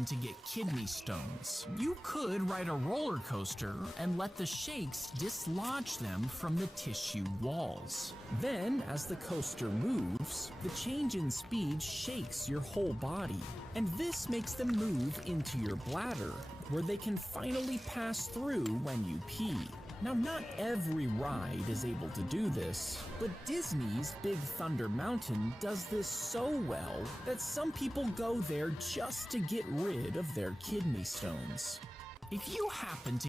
happen to get kidney stones, you could ride a roller coaster and let the shakes dislodge them from the tissue walls. Then, as the coaster moves, the change in speed shakes your whole body, and this makes them move into your bladder, where they can finally pass through when you pee. Now, not every ride is able to do this, but Disney's Big Thunder Mountain does this so well that some people go there just to get rid of their kidney stones. If you happen to...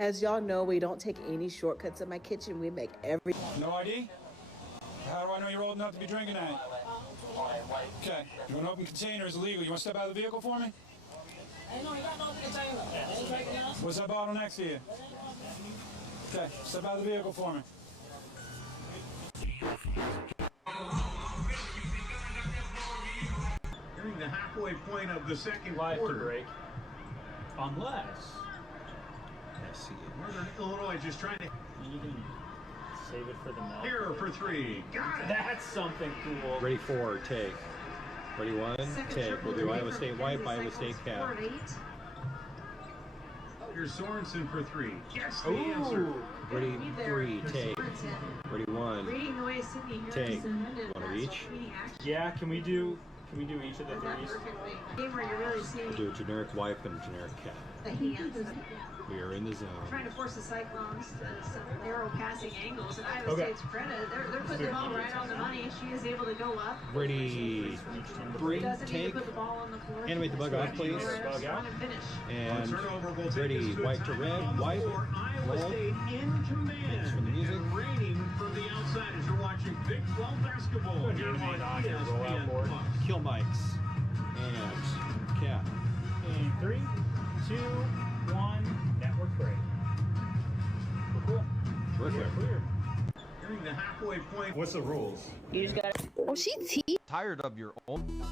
As y'all know, we don't take any shortcuts in my kitchen. We make every... No ID? How do I know you're old enough to be drinking that? Okay. An open container is illegal. You want to step out of the vehicle for me? What's that bottle next to you? Okay, step out of the vehicle for me. Nearing the halfway point of the second Live to quarter. break. Unless Northern Illinois just trying to... you can save it for the milk. Here for three. Got it. That's something cool. Ready for take. Ready one, take. We'll do Iowa State white, Iowa State cap. Here's Sorensen for three. Guess the answer. Ready three, take. Ready one, take. One of each. Yeah, can we do each of the threes? We'll do a generic wipe and a generic cap. We are in the zone. Trying to force the Cyclones to some narrow passing angles, and Iowa State's credit, they're putting the ball right on the money. She is able to go up. Ready three, take. Put the ball on the floor. Animate the bug off, please. Bug out. And ready, white to red, white, Iowa roll. State in command. For the music. And reigning from the outside as you're watching Big 12 basketball. Here on ESPN Plus. Kill mics. And cap. In 3, 2, 1. Network break. Cool. Perfect. Clear. Nearing the halfway point. What's the rules? You just gotta... Oh, she tea. Tired of your own.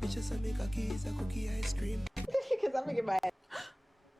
Bitches, I make a keys, a cookie ice cream. Because I'm making my...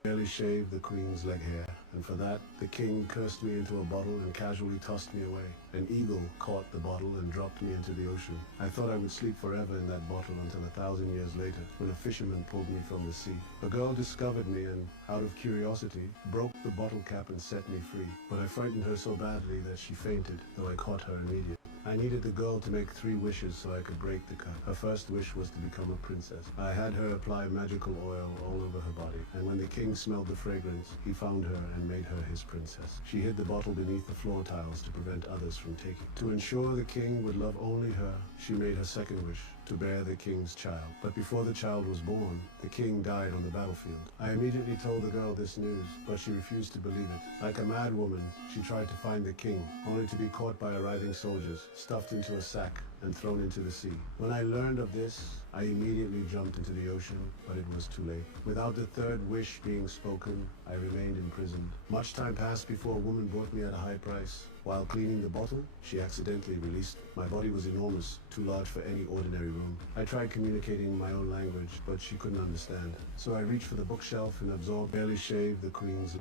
Barely shaved the queen's leg hair, and for that, the king cursed me into a bottle and casually tossed me away. An eagle caught the bottle and dropped me into the ocean. I thought I would sleep forever in that bottle until 1,000 years later, when a fisherman pulled me from the sea. A girl discovered me and, out of curiosity, broke the bottle cap and set me free. But I frightened her so badly that she fainted, though I caught her immediately. I needed the girl to make 3 wishes so I could break the cup. Her first wish was to become a princess. I had her apply magical oil all over her body, and when the king smelled the fragrance, he found her and made her his princess. She hid the bottle beneath the floor tiles to prevent others from taking it. To ensure the king would love only her, she made her second wish, to bear the king's child. But before the child was born, the king died on the battlefield. I immediately told the girl this news, but she refused to believe it. Like a mad woman, she tried to find the king, only to be caught by arriving soldiers, stuffed into a sack, and thrown into the sea. When I learned of this, I immediately jumped into the ocean, but it was too late. Without the third wish being spoken, I remained imprisoned. Much time passed before a woman bought me at a high price. While cleaning the bottle, she accidentally released me. My body was enormous, too large for any ordinary room. I tried communicating in my own language, but she couldn't understand. So I reached for the bookshelf and absorbed Barely Shaved the Queen's...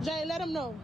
Jay, let him know.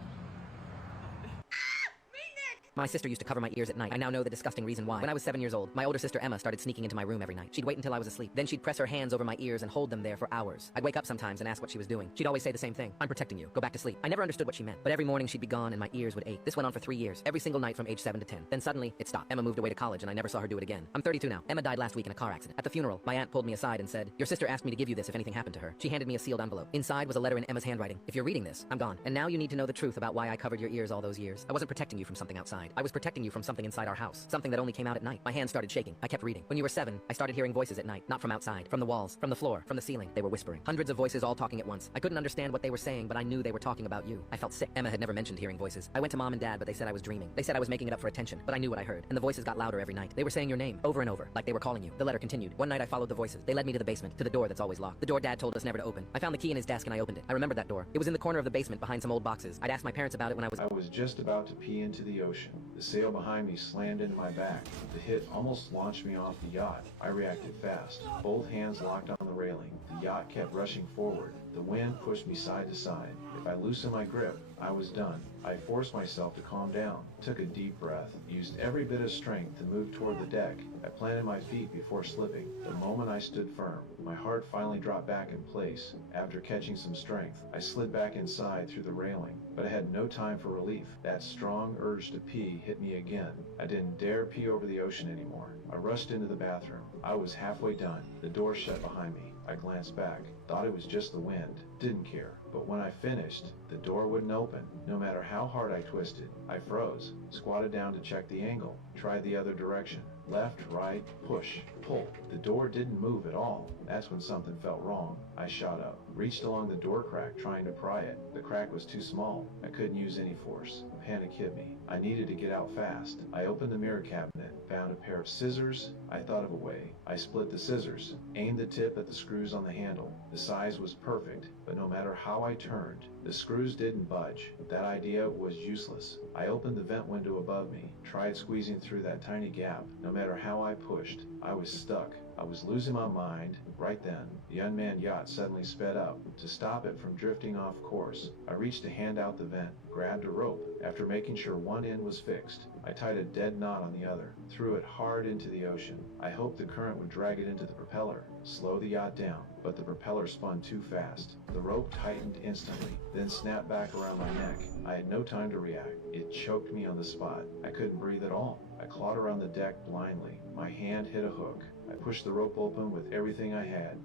My sister used to cover my ears at night. I now know the disgusting reason why. When I was 7 years old, my older sister Emma started sneaking into my room every night. She'd wait until I was asleep. Then she'd press her hands over my ears and hold them there for hours. I'd wake up sometimes and ask what she was doing. She'd always say the same thing. I'm protecting you. Go back to sleep. I never understood what she meant. But every morning she'd be gone and my ears would ache. This went on for 3 years. Every single night from age 7 to 10. Then suddenly, it stopped. Emma moved away to college and I never saw her do it again. I'm 32 now. Emma died last week in a car accident. At the funeral, my aunt pulled me aside and said, "Your sister asked me to give you this if anything happened to her." She handed me a sealed envelope. Inside was a letter in Emma's handwriting. "If you're reading this, I'm gone. And now you need to know the truth about why I covered your ears all those years. I wasn't protecting you from something outside. I was protecting you from something inside our house. Something that only came out at night." My hands started shaking. I kept reading. "When you were 7, I started hearing voices at night. Not from outside. From the walls. From the floor. From the ceiling. They were whispering. Hundreds of voices all talking at once. I couldn't understand what they were saying, but I knew they were talking about you. I felt sick." Emma had never mentioned hearing voices. "I went to Mom and Dad, but they said I was dreaming. They said I was making it up for attention, but I knew what I heard. And the voices got louder every night. They were saying your name, over and over, like they were calling you." The letter continued. "One night I followed the voices. They led me to the basement, to the door that's always locked. The door Dad told us never to open. I found the key in his desk and I opened it. I remembered that door. It was in the corner of the basement behind some old boxes. I'd asked my parents about it when I was just about to pee into the ocean. The sail behind me slammed into my back. The hit almost launched me off the yacht. I reacted fast. Both hands locked on the railing. The yacht kept rushing forward. The wind pushed me side to side. If I loosened my grip, I was done. I forced myself to calm down, took a deep breath, used every bit of strength to move toward the deck. I planted my feet before slipping. The moment I stood firm, my heart finally dropped back in place. After catching some strength, I slid back inside through the railing, but I had no time for relief. That strong urge to pee hit me again. I didn't dare pee over the ocean anymore. I rushed into the bathroom. I was halfway done. The door shut behind me. I glanced back, thought it was just the wind, didn't care. But when I finished, the door wouldn't open. No matter how hard I twisted, I froze, squatted down to check the angle, tried the other direction. Left, right, push, pull. The door didn't move at all. That's when something felt wrong. I shot up, reached along the door crack trying to pry it. The crack was too small. I couldn't use any force. Panic hit me. I needed to get out fast. I opened the mirror cabinet, found a pair of scissors. I thought of a way. I split the scissors, aimed the tip at the screws on the handle. The size was perfect, but no matter how I turned, the screws didn't budge. That idea was useless. I opened the vent window above me, tried squeezing through that tiny gap. No matter how I pushed, I was stuck. I was losing my mind. Right then, the unmanned yacht suddenly sped up. To stop it from drifting off course, I reached a hand out the vent, grabbed a rope. After making sure one end was fixed, I tied a dead knot on the other, threw it hard into the ocean. I hoped the current would drag it into the propeller, slow the yacht down, but the propeller spun too fast. The rope tightened instantly, then snapped back around my neck. I had no time to react. It choked me on the spot. I couldn't breathe at all. I clawed around the deck blindly. My hand hit a hook. I pushed the rope open with everything I had.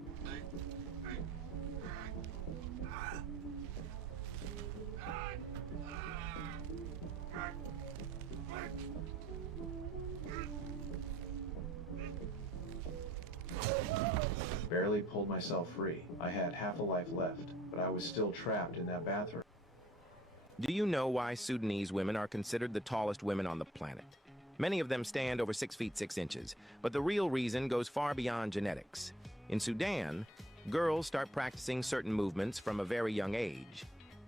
Barely pulled myself free. I had half a life left, but I was still trapped in that bathroom. Do you know why Sudanese women are considered the tallest women on the planet? Many of them stand over 6 feet 6 inches, but the real reason goes far beyond genetics. In Sudan, girls start practicing certain movements from a very young age,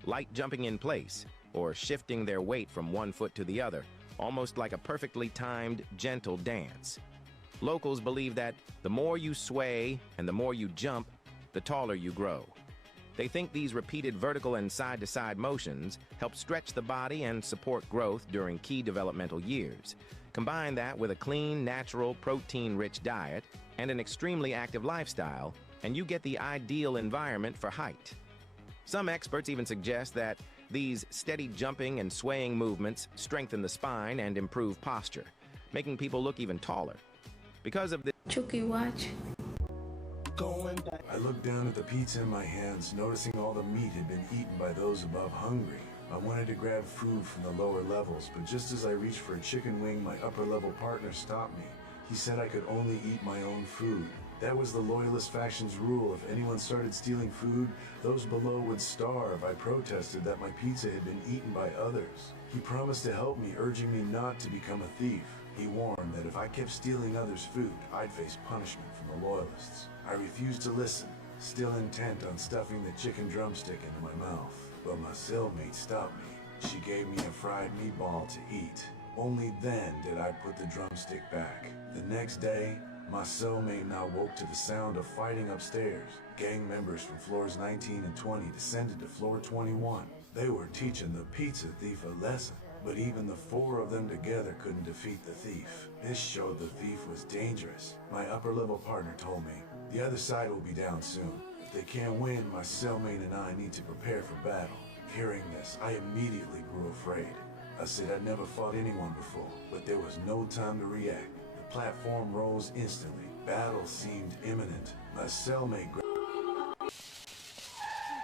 like jumping in place or shifting their weight from one foot to the other, almost like a perfectly timed, gentle dance. Locals believe that the more you sway and the more you jump, the taller you grow. They think these repeated vertical and side-to-side motions help stretch the body and support growth during key developmental years. Combine that with a clean, natural, protein-rich diet and an extremely active lifestyle, and you get the ideal environment for height. Some experts even suggest that these steady jumping and swaying movements strengthen the spine and improve posture, making people look even taller. Because of this... Chucky, watch. I looked down at the pizza in my hands, noticing all the meat had been eaten by those above hungry. I wanted to grab food from the lower levels, but just as I reached for a chicken wing, my upper-level partner stopped me. He said I could only eat my own food. That was the Loyalist faction's rule. If anyone started stealing food, those below would starve. I protested that my pizza had been eaten by others. He promised to help me, urging me not to become a thief. He warned that if I kept stealing others' food, I'd face punishment from the Loyalists. I refused to listen, still intent on stuffing the chicken drumstick into my mouth. But my cellmate stopped me. She gave me a fried meatball to eat. Only then did I put the drumstick back. The next day, my cellmate and I woke to the sound of fighting upstairs. Gang members from floors 19 and 20 descended to floor 21. They were teaching the pizza thief a lesson. But even the four of them together couldn't defeat the thief. This showed the thief was dangerous. My upper-level partner told me, the other side will be down soon. If they can't win, my cellmate and I need to prepare for battle. Hearing this, I immediately grew afraid. I said I'd never fought anyone before, but there was no time to react. The platform rose instantly. Battle seemed imminent. My cellmate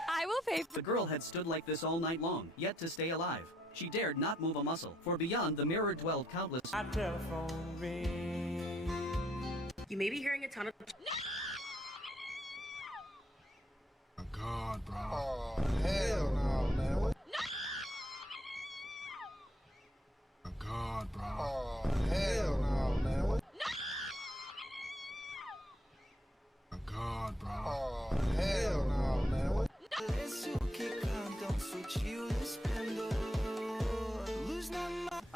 I will pay for... The girl had stood like this all night long, yet to stay alive. She dared not move a muscle, for beyond the mirror dwelled countless... telephone ring. You may be hearing a ton of... Oh God, bro. Oh, hell no, man. What? Oh God, bro. Oh, hell no, man. What? Oh God, bro. Oh, hell no, man. What?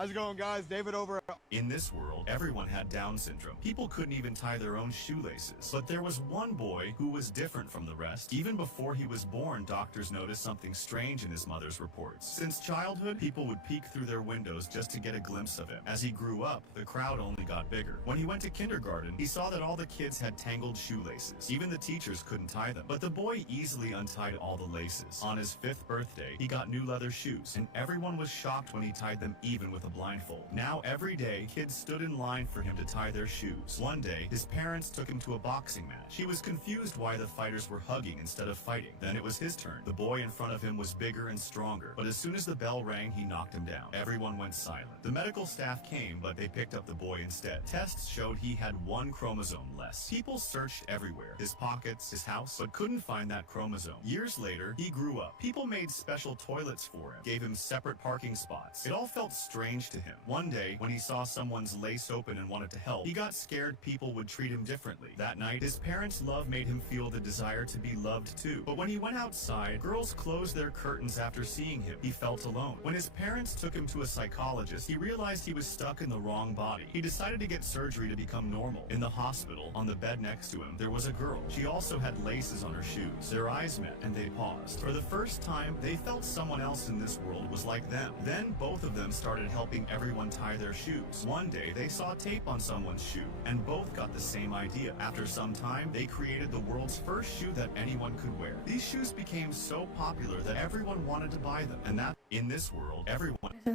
How's it going, guys? David over. In this world, everyone had Down syndrome. People couldn't even tie their own shoelaces. But there was one boy who was different from the rest. Even before he was born, doctors noticed something strange in his mother's reports. Since childhood, people would peek through their windows just to get a glimpse of him. As he grew up, the crowd only got bigger. When he went to kindergarten, he saw that all the kids had tangled shoelaces. Even the teachers couldn't tie them. But the boy easily untied all the laces. On his 5th birthday, he got new leather shoes, and everyone was shocked when he tied them even with a blindfold. Now every day, kids stood in line for him to tie their shoes. One day, his parents took him to a boxing match. He was confused why the fighters were hugging instead of fighting. Then it was his turn. The boy in front of him was bigger and stronger, but as soon as the bell rang, he knocked him down. Everyone went silent. The medical staff came, but they picked up the boy instead. Tests showed he had 1 chromosome less. People searched everywhere, his pockets, his house, but couldn't find that chromosome. Years later, he grew up. People made special toilets for him, gave him separate parking spots. It all felt strange to him. One day, when he saw someone's lace open and wanted to help, he got scared people would treat him differently. That night, his parents' love made him feel the desire to be loved too. But when he went outside, girls closed their curtains after seeing him. He felt alone. When his parents took him to a psychologist, he realized he was stuck in the wrong body. He decided to get surgery to become normal. In the hospital, on the bed next to him, there was a girl. She also had laces on her shoes. Their eyes met, and they paused. For the first time, they felt someone else in this world was like them. Then both of them started helping everyone tie their shoes. One day, they saw tape on someone's shoe, and both got the same idea. After some time, they created the world's first shoe that anyone could wear. These shoes became so popular that everyone wanted to buy them, and that, in this world, everyone... I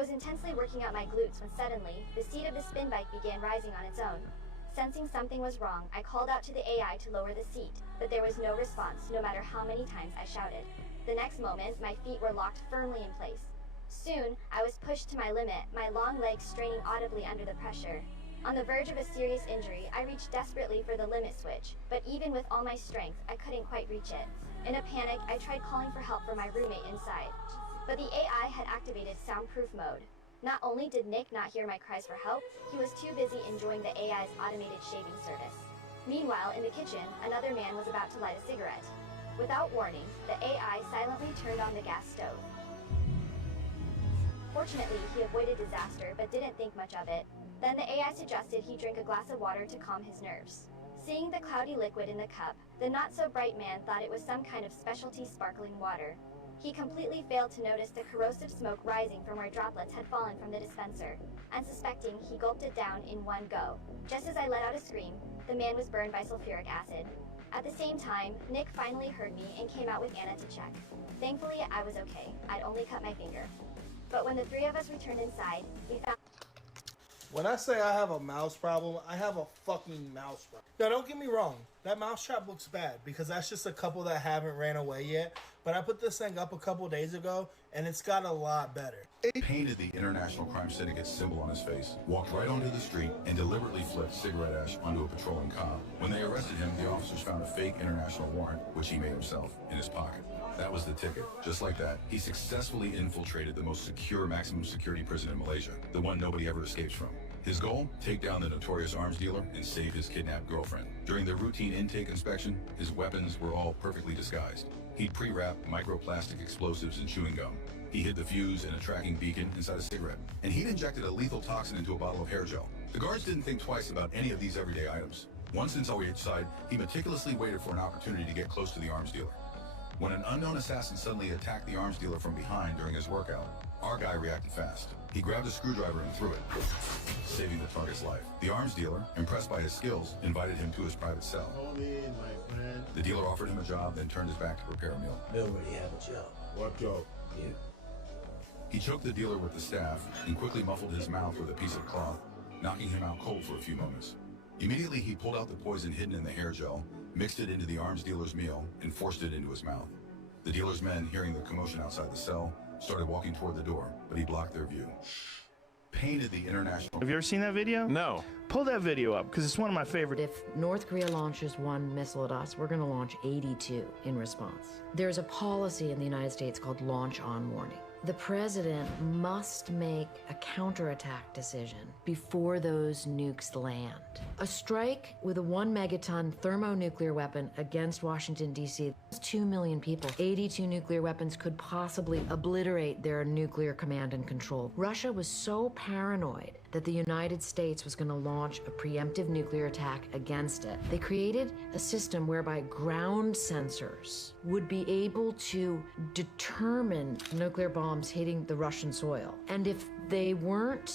was intensely working out my glutes when suddenly, the seat of the spin bike began rising on its own. Sensing something was wrong, I called out to the AI to lower the seat, but there was no response, no matter how many times I shouted. The next moment, my feet were locked firmly in place. Soon, I was pushed to my limit, my long legs straining audibly under the pressure. On the verge of a serious injury, I reached desperately for the limit switch, but even with all my strength, I couldn't quite reach it. In a panic, I tried calling for help from my roommate inside, but the AI had activated soundproof mode. Not only did Nick not hear my cries for help, he was too busy enjoying the AI's automated shaving service. Meanwhile, in the kitchen, another man was about to light a cigarette. Without warning, the AI silently turned on the gas stove. Fortunately, he avoided disaster, but didn't think much of it. Then the AI suggested he drink a glass of water to calm his nerves. Seeing the cloudy liquid in the cup, the not-so-bright man thought it was some kind of specialty sparkling water. He completely failed to notice the corrosive smoke rising from where droplets had fallen from the dispenser, and suspecting, he gulped it down in one go. Just as I let out a scream, the man was burned by sulfuric acid. At the same time, Nick finally heard me and came out with Anna to check. Thankfully, I was okay. I'd only cut my finger. But when the 3 of us returned inside, we found... When I say I have a mouse problem, I have a fucking mouse problem. Now, don't get me wrong. That mousetrap looks bad because that's just a couple that haven't ran away yet. But I put this thing up a couple days ago, and it's got a lot better. He painted the International Crime Syndicate symbol on his face, walked right onto the street, and deliberately flipped cigarette ash onto a patrolling cop. When they arrested him, the officers found a fake international warrant, which he made himself, in his pocket. That was the ticket. Just like that, he successfully infiltrated the most secure maximum security prison in Malaysia, the one nobody ever escapes from. His goal? Take down the notorious arms dealer and save his kidnapped girlfriend. During their routine intake inspection, his weapons were all perfectly disguised. He'd pre-wrapped microplastic explosives in chewing gum. He hid the fuse and a tracking beacon inside a cigarette. And he'd injected a lethal toxin into a bottle of hair gel. The guards didn't think twice about any of these everyday items. Once inside each side, he meticulously waited for an opportunity to get close to the arms dealer. When an unknown assassin suddenly attacked the arms dealer from behind during his workout, our guy reacted fast. He grabbed a screwdriver and threw it, saving the target's life. The arms dealer, impressed by his skills, invited him to his private cell. Come in, my friend. The dealer offered him a job, then turned his back to prepare a meal. They already have a job. What job? Yeah. He choked the dealer with the staff and quickly muffled his mouth with a piece of cloth, knocking him out cold for a few moments. Immediately, he pulled out the poison hidden in the hair gel, mixed it into the arms dealer's meal, and forced it into his mouth. The dealer's men, hearing the commotion outside the cell, started walking toward the door, but he blocked their view. Painted the international... Have you ever seen that video? No. Pull that video up, because it's one of my favorite. If North Korea launches 1 missile at us, we're going to launch 82 in response. There's a policy in the United States called launch on warning. The president must make a counterattack decision before those nukes land. A strike with a 1 megaton thermonuclear weapon against Washington, D.C. 2 million people. 82 nuclear weapons could possibly obliterate their nuclear command and control. Russia was so paranoid that the United States was going to launch a preemptive nuclear attack against it. They created a system whereby ground sensors would be able to determine nuclear bombs hitting the Russian soil. And if they weren't